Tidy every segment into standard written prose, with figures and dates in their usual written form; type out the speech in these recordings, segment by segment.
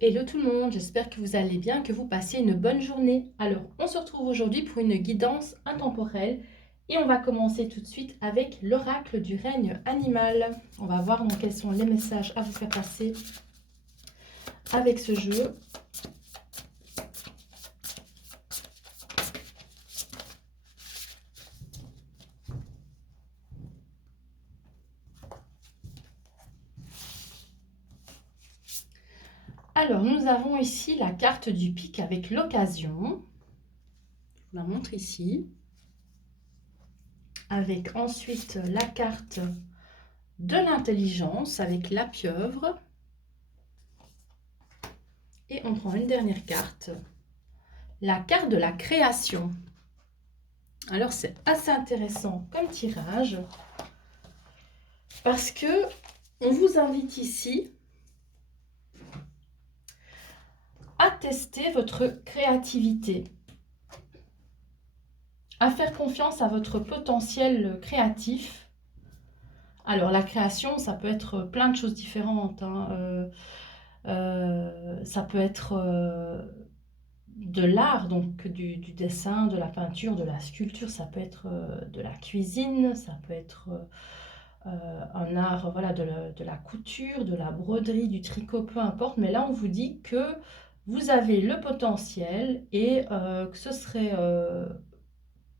Hello tout le monde, j'espère que vous allez bien, que vous passez une bonne journée. Alors, on se retrouve aujourd'hui pour une guidance intemporelle et on va commencer tout de suite avec l'oracle du règne animal. On va voir donc quels sont les messages à vous faire passer avec ce jeu. Alors, nous avons ici la carte du pic avec l'occasion. Je vous la montre ici. Avec ensuite la carte de l'intelligence avec la pieuvre. Et on prend une dernière carte, la carte de la création. Alors c'est assez intéressant comme tirage parce que on vous invite ici à tester votre créativité, à faire confiance à votre potentiel créatif. Alors la création, ça peut être plein de choses différentes, hein. Ça peut être de l'art, donc du dessin, de la peinture, de la sculpture, ça peut être de la cuisine, ça peut être un art, voilà, de la couture, de la broderie, du tricot, peu importe. Mais là, on vous dit que vous avez le potentiel et que ce serait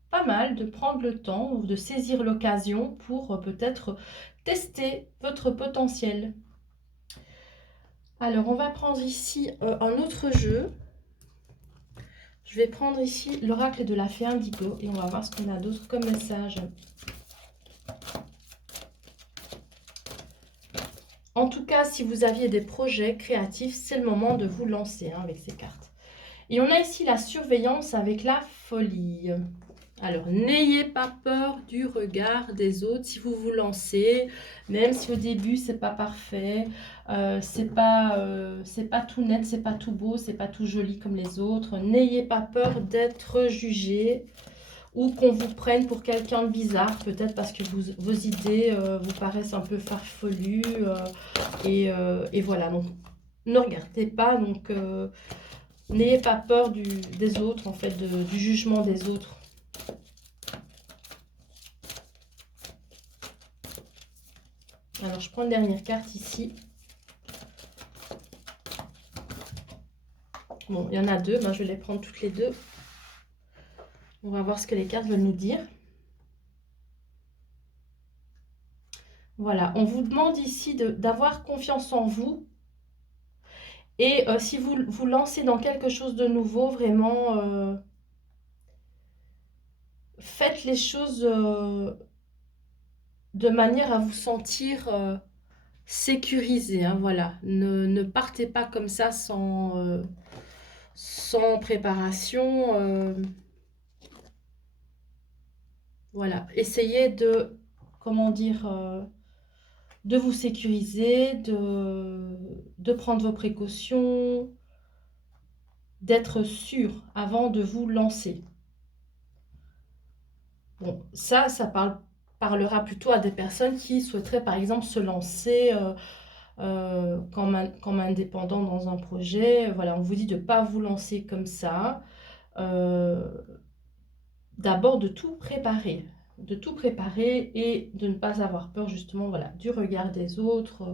pas mal de prendre le temps ou de saisir l'occasion pour peut-être tester votre potentiel. Alors, on va prendre ici un autre jeu. Je vais prendre ici l'oracle de la fée indigo et on va voir ce qu'on a d'autre comme message. En tout cas, si vous aviez des projets créatifs, c'est le moment de vous lancer avec ces cartes. Et on a ici la surveillance avec la folie. Alors, n'ayez pas peur du regard des autres si vous vous lancez, même si au début, c'est pas parfait, c'est pas tout net, c'est pas tout beau, c'est pas tout joli comme les autres. N'ayez pas peur d'être jugé ou qu'on vous prenne pour quelqu'un de bizarre, peut-être parce que vos idées vous paraissent un peu farfelues. Et voilà, donc ne regardez pas, donc n'ayez pas peur des autres, en fait, du jugement des autres. Alors, je prends une dernière carte ici. Bon, il y en a deux, ben, je vais les prendre toutes les deux. On va voir ce que les cartes veulent nous dire. Voilà, on vous demande ici d'avoir confiance en vous. Et si vous vous lancez dans quelque chose de nouveau, vraiment, faites les choses de manière à vous sentir sécurisé. Hein, voilà. Ne partez pas comme ça sans préparation. Voilà. Essayez comment dire, de vous sécuriser, de prendre vos précautions, d'être sûr avant de vous lancer. Bon, ça parlera plutôt à des personnes qui souhaiteraient par exemple se lancer comme indépendant dans un projet. Voilà, on vous dit de ne pas vous lancer comme ça. Euh, D'abord de tout préparer et de ne pas avoir peur justement, voilà, du regard des autres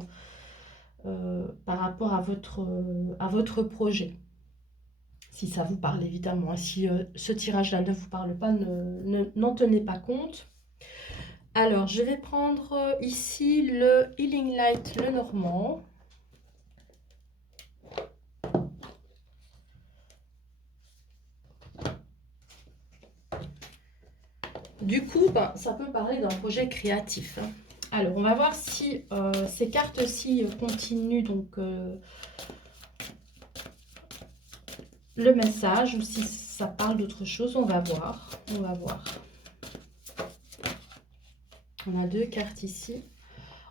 par rapport à votre projet. Si ça vous parle évidemment. Si ce tirage-là ne vous parle pas, n'en tenez pas compte. Alors, je vais prendre ici le Healing Light, le normand. Du coup, ben, ça peut parler d'un projet créatif. Hein. Alors, on va voir si ces cartes-ci continuent donc le message ou si ça parle d'autre chose. On va voir. On va voir. On a deux cartes ici.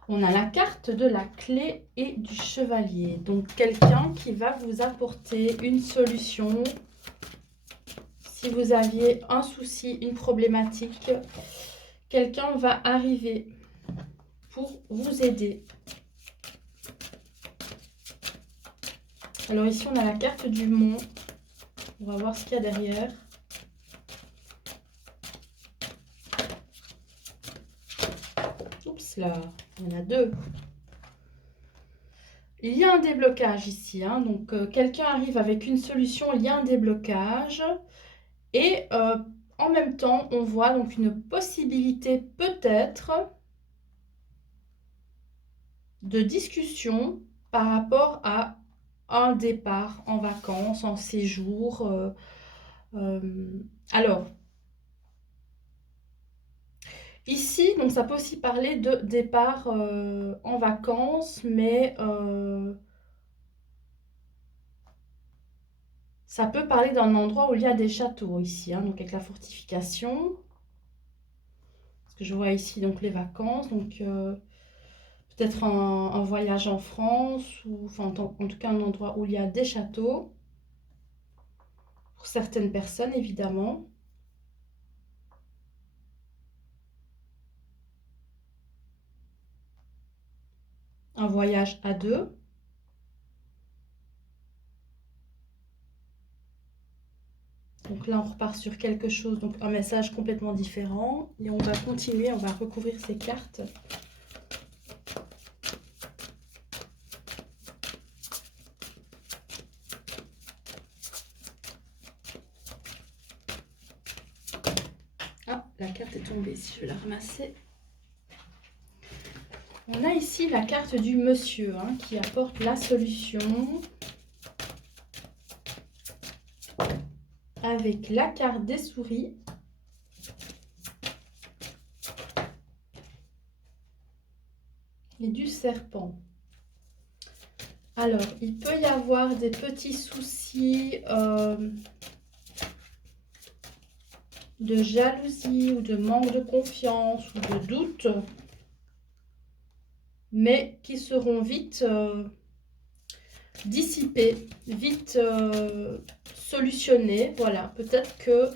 On a la carte de la clé et du chevalier. Donc, quelqu'un qui va vous apporter une solution. Si vous aviez un souci, une problématique, quelqu'un va arriver pour vous aider. Alors ici, on a la carte du mont. On va voir ce qu'il y a derrière. Oups là, il y en a deux. Il y a un déblocage ici, hein, donc quelqu'un arrive avec une solution, il y a un déblocage. Et en même temps, on voit donc une possibilité peut-être de discussion par rapport à un départ en vacances, en séjour. Alors, ici, donc ça peut aussi parler de départ en vacances, mais ça peut parler d'un endroit où il y a des châteaux ici, hein, donc avec la fortification. Parce que je vois ici donc les vacances, donc peut-être un voyage en France, ou enfin en tout cas un endroit où il y a des châteaux. Pour certaines personnes, évidemment. Un voyage à deux. Donc là, on repart sur quelque chose, donc un message complètement différent. Et on va continuer, on va recouvrir ces cartes. Ah, la carte est tombée, si je vais la ramasser. On a ici la carte du monsieur, hein, qui apporte la solution. Avec la carte des souris. Et du serpent. Alors, il peut y avoir des petits soucis de jalousie ou de manque de confiance ou de doute, mais qui seront vite dissipés, vite solutionnés. Voilà, peut-être que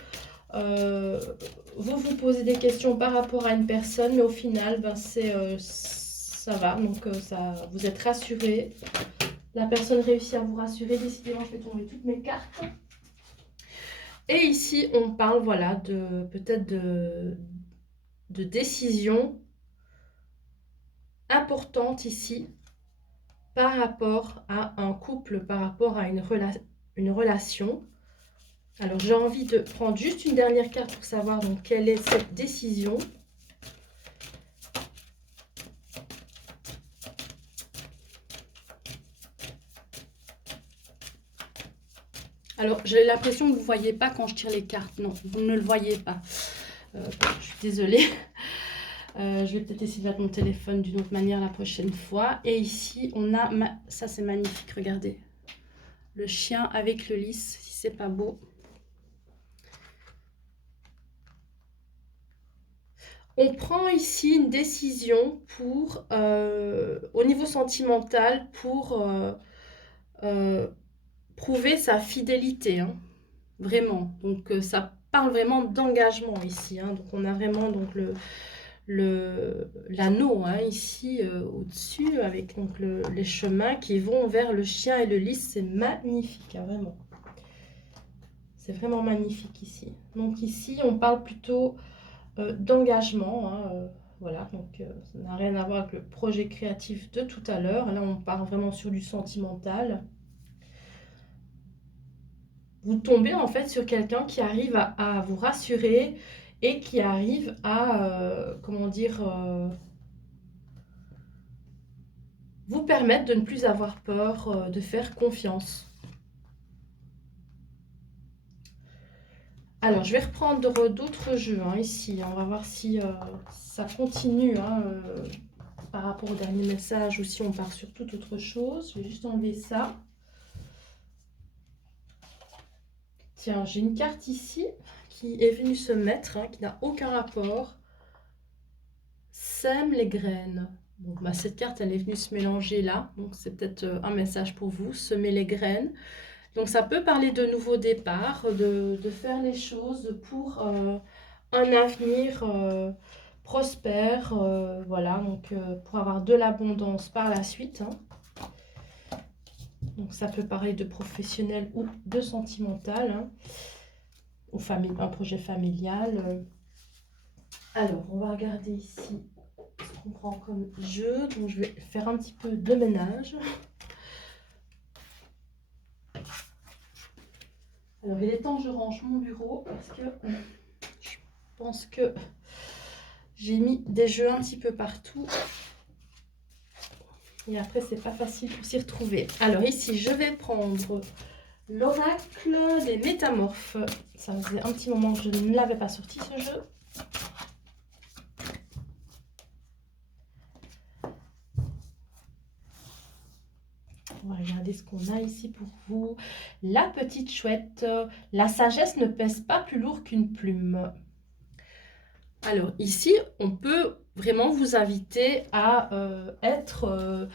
vous vous posez des questions par rapport à une personne, mais au final, ben, ça va, donc ça, vous êtes rassuré. La personne réussit à vous rassurer. Décidément, je vais tomber toutes mes cartes. Et ici, on parle, voilà, peut-être de décisions importantes ici par rapport à un couple, par rapport à une relation. Alors, j'ai envie de prendre juste une dernière carte pour savoir donc quelle est cette décision. Alors, j'ai l'impression que vous ne voyez pas quand je tire les cartes. Non, vous ne le voyez pas. Je suis désolée. Je vais peut-être essayer de mettre mon téléphone d'une autre manière la prochaine fois. Et ici, on a... Ça, c'est magnifique, regardez. Le chien avec le lys, si c'est pas beau. On prend ici une décision pour, au niveau sentimental, pour prouver sa fidélité, hein, vraiment. Donc ça parle vraiment d'engagement ici, hein. Donc on a vraiment donc l'anneau, hein, ici au-dessus, avec donc les chemins qui vont vers le chien et le lys. C'est magnifique, hein, vraiment. C'est vraiment magnifique ici. Donc ici, on parle plutôt d'engagement, hein, voilà, donc ça n'a rien à voir avec le projet créatif de tout à l'heure. Là, on part vraiment sur du sentimental. Vous tombez en fait sur quelqu'un qui arrive à vous rassurer et qui arrive à, comment dire, vous permettre de ne plus avoir peur, de faire confiance. Alors, je vais reprendre d'autres jeux, hein, ici. On va voir si ça continue, hein, par rapport au dernier message ou si on part sur toute autre chose. Je vais juste enlever ça. Tiens, j'ai une carte ici qui est venue se mettre, hein, qui n'a aucun rapport. Sème les graines. Bon, bah, cette carte, elle est venue se mélanger là. Donc, c'est peut-être un message pour vous. Semer les graines. Donc, ça peut parler de nouveaux départs, de faire les choses pour un avenir prospère. Voilà, donc pour avoir de l'abondance par la suite, hein. Donc ça peut parler de professionnel ou de sentimental, hein, ou un projet familial. Alors, on va regarder ici ce qu'on prend comme jeu. Donc je vais faire un petit peu de ménage. Alors, il est temps que je range mon bureau parce que je pense que j'ai mis des jeux un petit peu partout. Et après, c'est pas facile pour s'y retrouver. Alors ici, je vais prendre l'oracle des métamorphes. Ça faisait un petit moment que je ne l'avais pas sorti, ce jeu. On va regarder ce qu'on a ici pour vous. La petite chouette. La sagesse ne pèse pas plus lourd qu'une plume. Alors ici, on peut vraiment vous inviter à être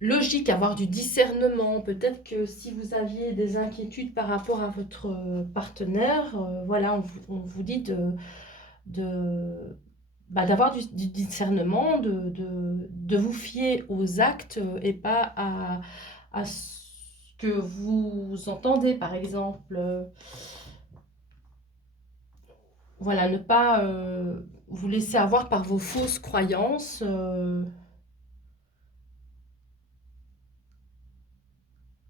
logique, avoir du discernement. Peut-être que si vous aviez des inquiétudes par rapport à votre partenaire, voilà, on vous dit d'avoir du discernement, de vous fier aux actes et pas à ce que vous entendez, par exemple. Voilà, ne pas vous laisser avoir par vos fausses croyances.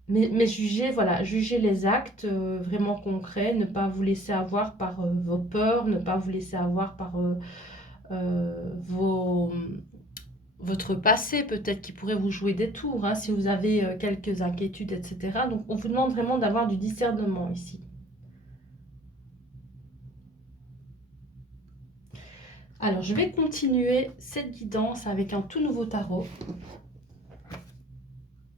Mais juger, voilà, juger les actes vraiment concrets, ne pas vous laisser avoir par vos peurs, ne pas vous laisser avoir par votre passé, peut-être qui pourrait vous jouer des tours, hein, si vous avez quelques inquiétudes, etc. Donc, on vous demande vraiment d'avoir du discernement ici. Alors, je vais continuer cette guidance avec un tout nouveau tarot.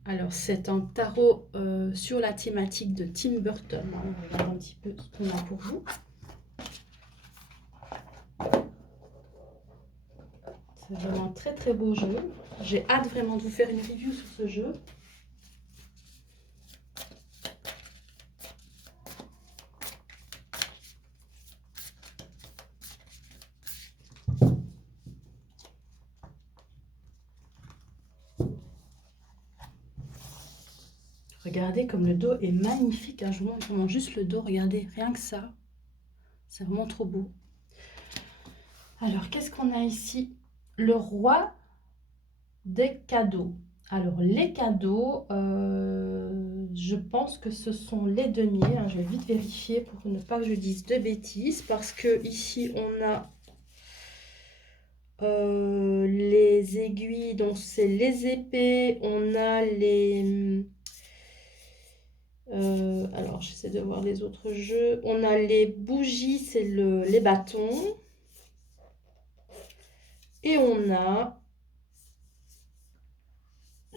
Alors, c'est un tarot sur la thématique de Tim Burton. On va regarder un petit peu ce qu'on a pour vous. C'est vraiment un très très beau jeu. J'ai hâte vraiment de vous faire une review sur ce jeu. Regardez comme le dos est magnifique, hein. Je vous montre vraiment juste le dos, regardez, rien que ça. C'est vraiment trop beau. Alors, qu'est-ce qu'on a ici? Le roi des cadeaux. Alors, les cadeaux, je pense que ce sont les deniers, hein. Je vais vite vérifier pour ne pas que je dise de bêtises, parce que ici, on a les aiguilles, donc c'est les épées, on a les... alors, j'essaie de voir les autres jeux. On a les bougies, c'est les bâtons. Et on a...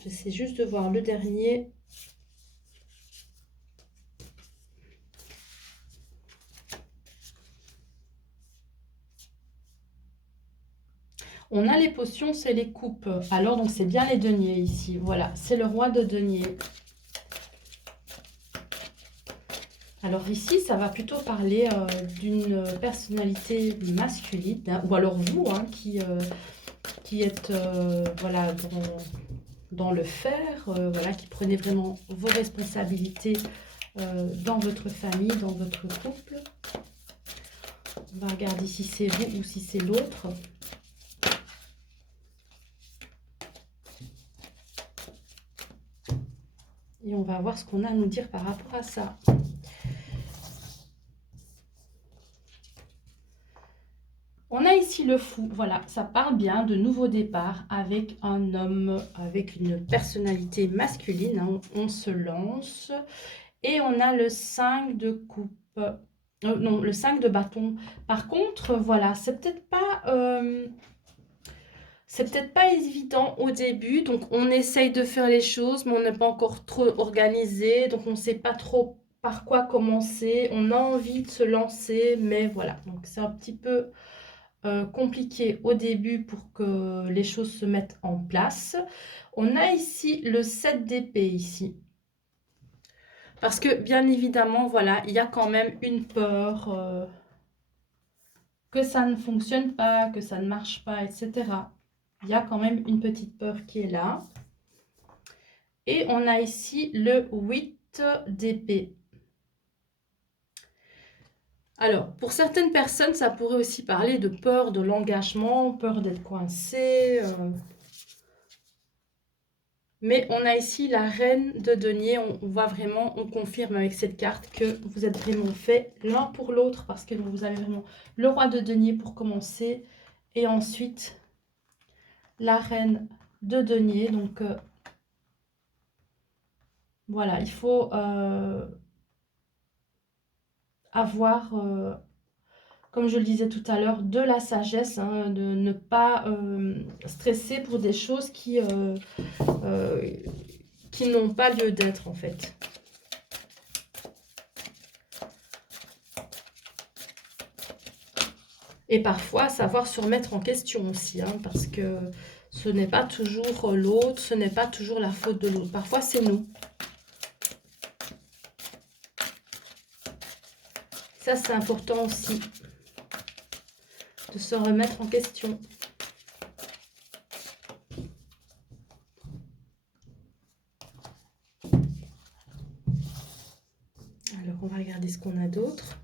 J'essaie juste de voir le dernier. On a les potions, c'est les coupes. Alors, donc, c'est bien les deniers ici. Voilà, c'est le roi de deniers. Alors ici, ça va plutôt parler d'une personnalité masculine, hein, ou alors vous, hein, qui êtes voilà, dans le faire, voilà, qui prenez vraiment vos responsabilités dans votre famille, dans votre couple. On va regarder si c'est vous ou si c'est l'autre. Et on va voir ce qu'on a à nous dire par rapport à ça. On a ici le fou, voilà, ça parle bien de nouveau départ avec un homme, avec une personnalité masculine, hein, on se lance. Et on a le 5 de coupe, non, le 5 de bâton. Par contre, voilà, c'est peut-être pas évident au début, donc on essaye de faire les choses, mais on n'est pas encore trop organisé, donc on ne sait pas trop par quoi commencer. On a envie de se lancer, mais voilà, donc c'est un petit peu compliqué au début pour que les choses se mettent en place. On a ici le 7 d'épée ici. Parce que bien évidemment, voilà, il y a quand même une peur que ça ne fonctionne pas, que ça ne marche pas, etc. Il y a quand même une petite peur qui est là. Et on a ici le 8 d'épée. Alors, pour certaines personnes, ça pourrait aussi parler de peur de l'engagement, peur d'être coincé. Mais on a ici la reine de denier. On voit vraiment, on confirme avec cette carte que vous êtes vraiment fait l'un pour l'autre. Parce que vous avez vraiment le roi de denier pour commencer. Et ensuite, la reine de denier. Donc, voilà, il faut avoir... comme je le disais tout à l'heure, de la sagesse, hein, de ne pas stresser pour des choses qui n'ont pas lieu d'être en fait. Et parfois, savoir se remettre en question aussi, hein, parce que ce n'est pas toujours l'autre, ce n'est pas toujours la faute de l'autre. Parfois, c'est nous. Ça, c'est important aussi, de se remettre en question. Alors, on va regarder ce qu'on a d'autre.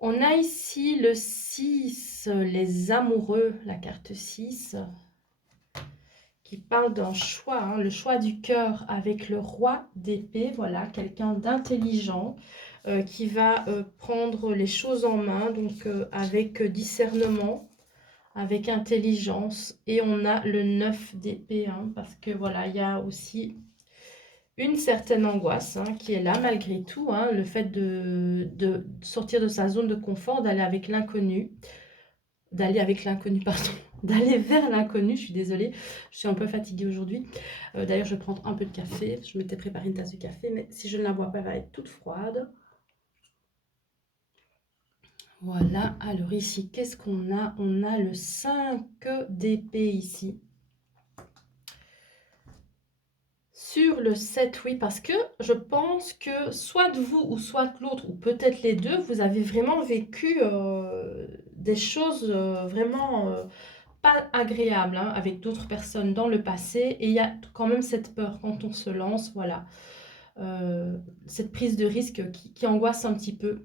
On a ici le 6, les amoureux, la carte 6, qui parle d'un choix, hein, le choix du cœur avec le roi d'épée. Voilà, quelqu'un d'intelligent qui va prendre les choses en main, donc avec discernement, avec intelligence. Et on a le 9 d'épée, hein, parce que voilà, il y a aussi une certaine angoisse hein, qui est là malgré tout, hein, le fait de sortir de sa zone de confort, d'aller avec l'inconnu, pardon, d'aller vers l'inconnu, je suis désolée, je suis un peu fatiguée aujourd'hui. D'ailleurs, je vais prendre un peu de café, je m'étais préparé une tasse de café, mais si je ne la bois pas, elle va être toute froide. Voilà, alors ici, qu'est-ce qu'on a? On a le 5 d'épée ici. Sur le 7, oui, parce que je pense que soit de vous ou soit de l'autre, ou peut-être les deux, vous avez vraiment vécu des choses vraiment pas agréables hein, avec d'autres personnes dans le passé. Et il y a quand même cette peur quand on se lance, voilà. Cette prise de risque qui angoisse un petit peu.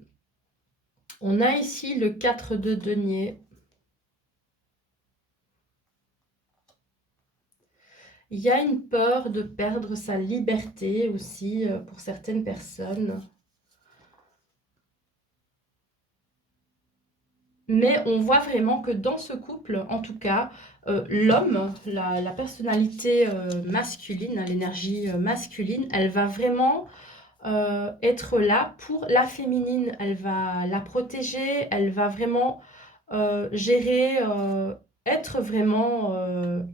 On a ici le 4 de denier. Il y a une peur de perdre sa liberté aussi pour certaines personnes. Mais on voit vraiment que dans ce couple, en tout cas, l'homme, la personnalité masculine, hein, l'énergie masculine, elle va vraiment être là pour la féminine. Elle va la protéger, elle va vraiment gérer, être vraiment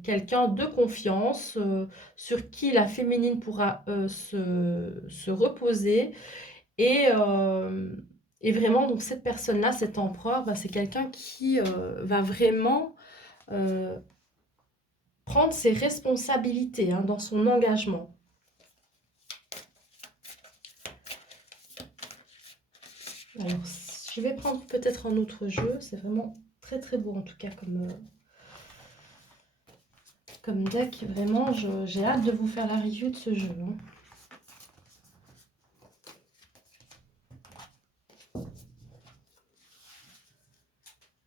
quelqu'un de confiance sur qui la féminine pourra se reposer. Et, et vraiment, donc cette personne-là, cet empereur, bah, c'est quelqu'un qui va vraiment euh, prendre ses responsabilités hein, dans son engagement. Alors, je vais prendre peut-être un autre jeu. C'est vraiment très très beau en tout cas comme deck. Vraiment, j'ai hâte de vous faire la review de ce jeu. Hein.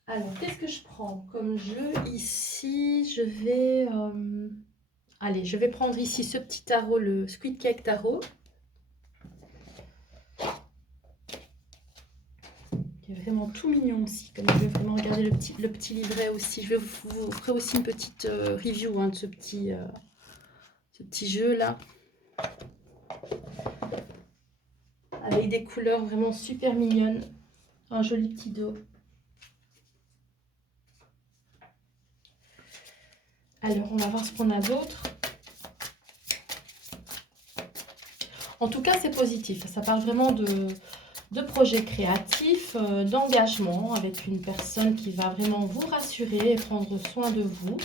Alors, qu'est-ce que je prends comme jeu ici? Je vais... allez, je vais prendre ici ce petit tarot, le Squid Cake Tarot. Qui est vraiment tout mignon aussi. Comme je vais vraiment regarder le petit livret aussi. Je vais vous ferai aussi une petite review hein, de ce petit jeu là. Avec des couleurs vraiment super mignonnes. Un joli petit dos. Alors, on va voir ce qu'on a d'autre. En tout cas, c'est positif. Ça parle vraiment de projets créatifs, d'engagement avec une personne qui va vraiment vous rassurer et prendre soin de vous.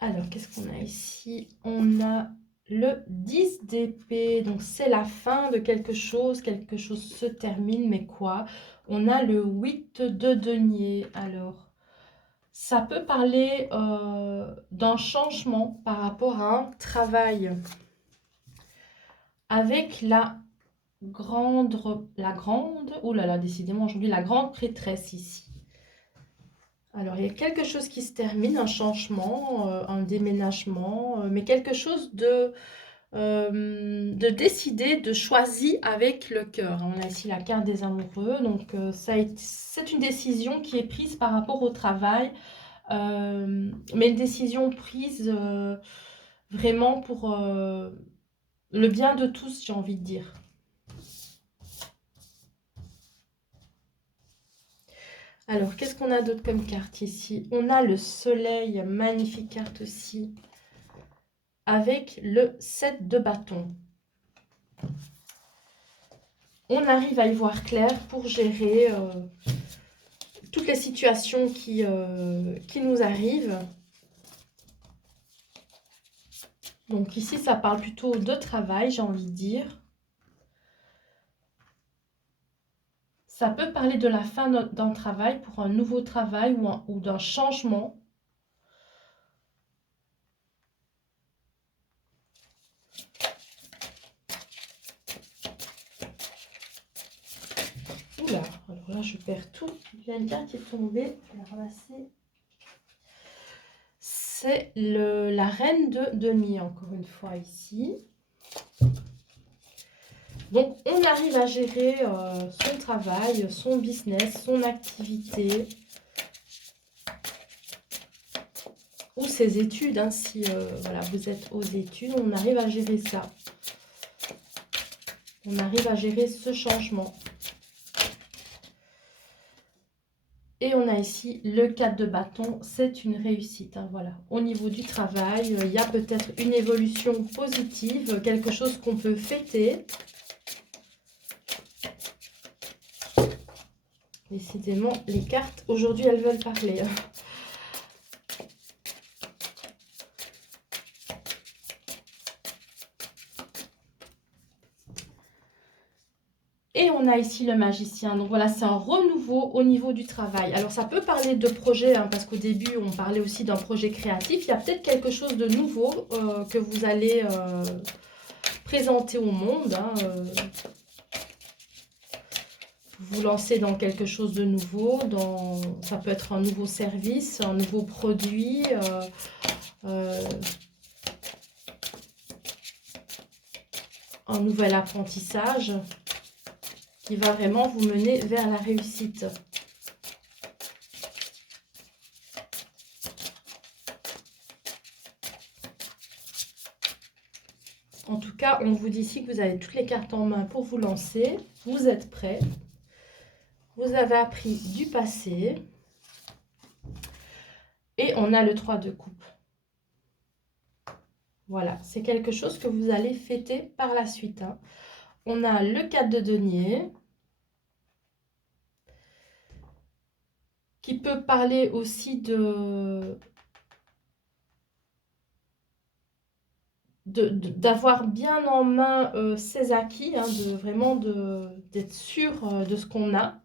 Alors, qu'est-ce qu'on a ici? On a le 10 d'épée. Donc, c'est la fin de quelque chose se termine, mais quoi? On a le 8 de denier. Alors, ça peut parler d'un changement par rapport à un travail. Avec oh là là, décidément aujourd'hui, la grande prêtresse ici. Alors, il y a quelque chose qui se termine, un changement, un déménagement, mais quelque chose de décider, de choisi avec le cœur. On a ici la carte des amoureux, donc c'est une décision qui est prise par rapport au travail, mais une décision prise vraiment pour le bien de tous, j'ai envie de dire. Alors, qu'est-ce qu'on a d'autre comme carte ici? On a le soleil, magnifique carte aussi, avec le 7 de bâton. On arrive à y voir clair pour gérer toutes les situations qui nous arrivent. Donc ici, ça parle plutôt de travail, j'ai envie de dire. Ça peut parler de la fin d'un travail pour un nouveau travail ou d'un changement. Oula, alors là, je perds tout. Il y a une carte qui est tombée. Je vais la ramasser. C'est la reine de denier, encore une fois, ici. Donc, on arrive à gérer son travail, son business, son activité ou ses études. Hein, si voilà, vous êtes aux études, on arrive à gérer ça. On arrive à gérer ce changement. Et on a ici le 4 de bâton, c'est une réussite. Hein, voilà. Au niveau du travail, il y a peut-être une évolution positive, quelque chose qu'on peut fêter. Décidément, les cartes, aujourd'hui, elles veulent parler. Et on a ici le magicien. Donc voilà, c'est un renouveau au niveau du travail. Alors ça peut parler de projet, hein, parce qu'au début, on parlait aussi d'un projet créatif. Il y a peut-être quelque chose de nouveau que vous allez présenter au monde. Hein, vous lancez dans quelque chose de nouveau. Ça peut être un nouveau service, un nouveau produit. Un nouvel apprentissage qui va vraiment vous mener vers la réussite. En tout cas, on vous dit ici que vous avez toutes les cartes en main pour vous lancer. Vous êtes prêts. Vous avez appris du passé. Et on a le 3 de coupe. Voilà, c'est quelque chose que vous allez fêter par la suite. Hein. On a le 4 de denier. Qui peut parler aussi d'avoir bien en main ses acquis, hein, vraiment d'être sûr de ce qu'on a.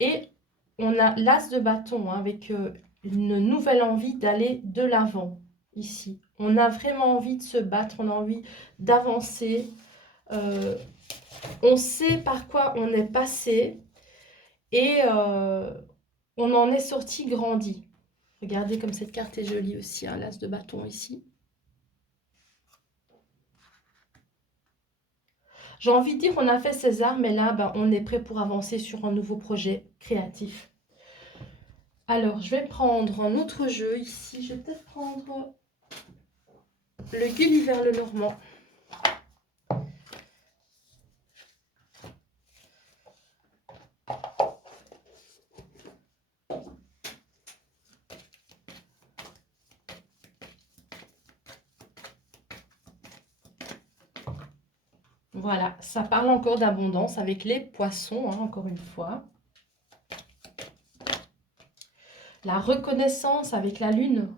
Et on a l'as de bâton, hein, avec une nouvelle envie d'aller de l'avant, ici. On a vraiment envie de se battre, on a envie d'avancer. On sait par quoi on est passé et on en est sorti grandi. Regardez comme cette carte est jolie aussi, hein, l'as de bâton ici. J'ai envie de dire qu'on a fait César, mais là, ben, on est prêt pour avancer sur un nouveau projet créatif. Alors, je vais prendre un autre jeu ici. Je vais peut-être prendre le Gulliver le Normand. Voilà, ça parle encore d'abondance avec les poissons, hein, encore une fois. La reconnaissance avec la lune.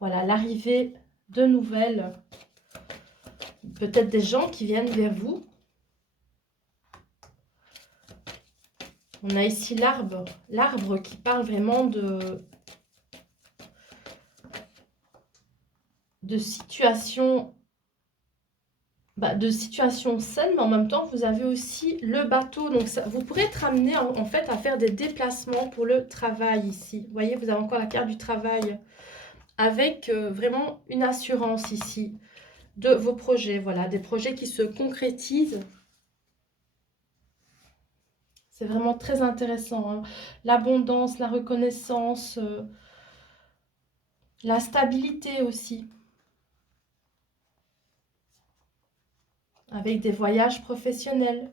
Voilà, l'arrivée de nouvelles, peut-être des gens qui viennent vers vous. On a ici l'arbre qui parle vraiment de situation, de situation saine, mais en même temps, vous avez aussi le bateau. Donc, ça, vous pourrez être amené en fait à faire des déplacements pour le travail ici. Vous voyez, vous avez encore la carte du travail avec vraiment une assurance ici de vos projets. Voilà, des projets qui se concrétisent. C'est vraiment très intéressant, hein. L'abondance, la reconnaissance, la stabilité aussi. Avec des voyages professionnels.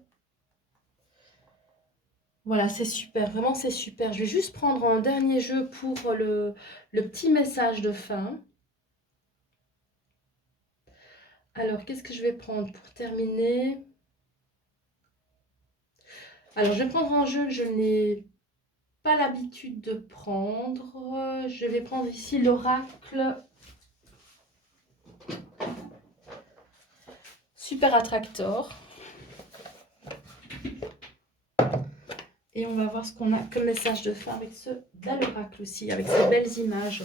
Voilà, c'est super, vraiment c'est super. Je vais juste prendre un dernier jeu pour le petit message de fin. Alors, qu'est-ce que je vais prendre pour terminer? Alors, je vais prendre un jeu que je n'ai pas l'habitude de prendre. Je vais prendre ici l'oracle Super Attractor. Et on va voir ce qu'on a comme message de fin avec ce bel oracle aussi, avec ces belles images.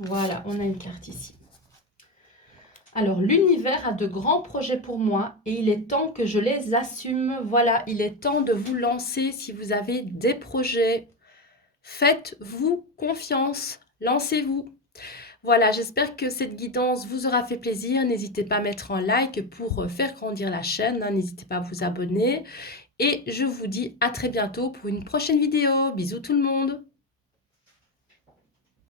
Voilà, on a une carte ici. Alors, l'univers a de grands projets pour moi et il est temps que je les assume. Voilà, il est temps de vous lancer si vous avez des projets. Faites-vous confiance, lancez-vous. Voilà, j'espère que cette guidance vous aura fait plaisir. N'hésitez pas à mettre un like pour faire grandir la chaîne. N'hésitez pas à vous abonner. Et je vous dis à très bientôt pour une prochaine vidéo. Bisous tout le monde.